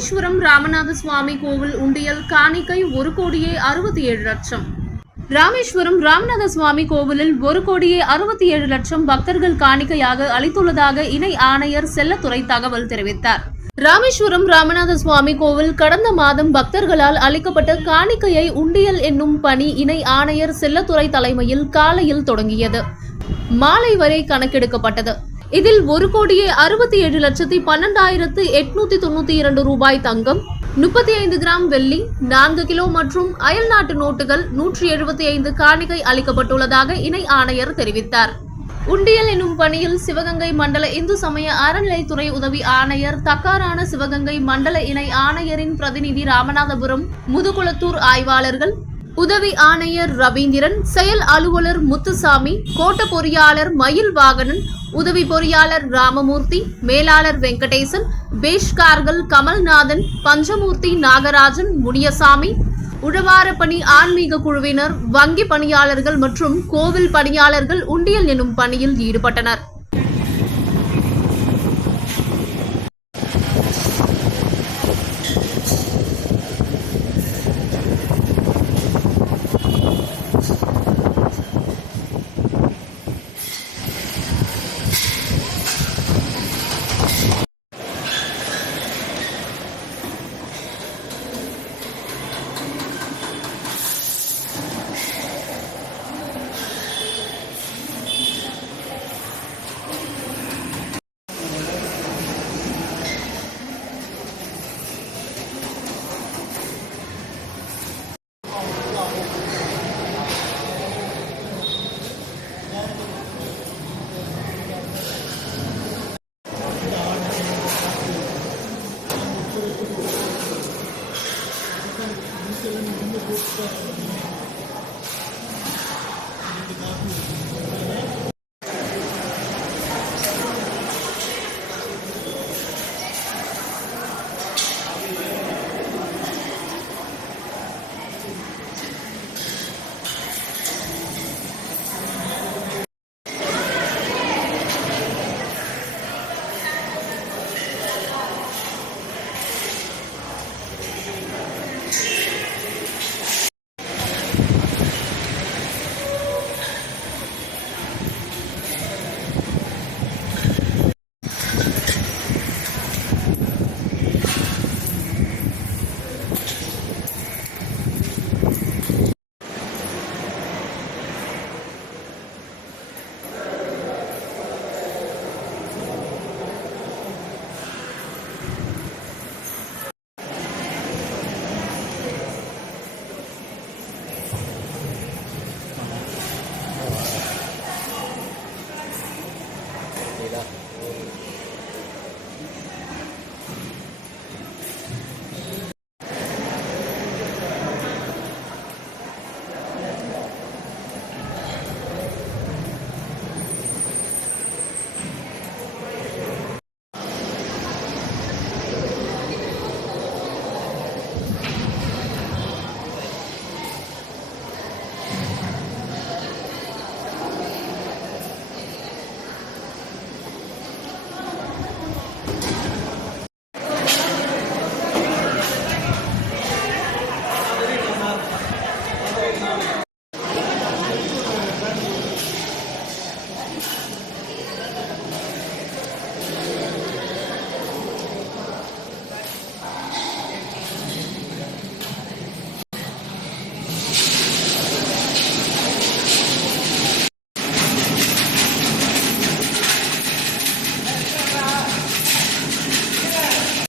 ராமேஸ்வரம் ராமநாத சுவாமி கோவில் உண்டியல் காணிக்கை 1,67,00,000. ராமேஸ்வரம் ராமநாத சுவாமி கோவிலில் 1,67,00,000 பக்தர்கள் காணிக்கையாக அளித்துள்ளதாக இணை ஆணையர் செல்லத்துறை தகவல் தெரிவித்தார். ராமேஸ்வரம் ராமநாத சுவாமி கோவில் கடந்த மாதம் பக்தர்களால் அளிக்கப்பட்ட காணிக்கையை உண்டியல் என்னும் பணி இணை ஆணையர் செல்லத்துறை தலைமையில் காலையில் தொடங்கியது. மாலை வரை கணக்கெடுக்கப்பட்டது. இதில் 1,67,12,892 ரூபாய் தங்கம், 35 கிராம் வெள்ளி, 4 கிலோ மற்றும் அயல்நாட்டு நோட்டுகள் 175 காணிக்கை அளிக்கப்பட்டுள்ளதாக இணை ஆணையர் தெரிவித்தார். உண்டியல் என்னும் பணியில் சிவகங்கை மண்டல இந்து சமய அறநிலைத்துறை உதவி ஆணையர், தக்காரான சிவகங்கை மண்டல இணை ஆணையரின் பிரதிநிதி ராமநாதபுரம் முதுகுளத்தூர் ஆய்வாளர்கள், உதவி ஆணையர் ரவீந்திரன், செயல் அலுவலர் முத்துசாமி, கோட்ட பொறியாளர் மயில் வாகனன், உதவி பொறியாளர் ராமமூர்த்தி, மேலாளர் வெங்கடேசன், பேஷ்கார்கள் கமல்நாதன், பஞ்சமூர்த்தி, நாகராஜன், முனியசாமி, உழவாரப்பணி ஆன்மீக குழுவினர், வங்கி பணியாளர்கள் மற்றும் கோவில் பணியாளர்கள் உண்டியல் எனும் பணியில் ஈடுபட்டனர்.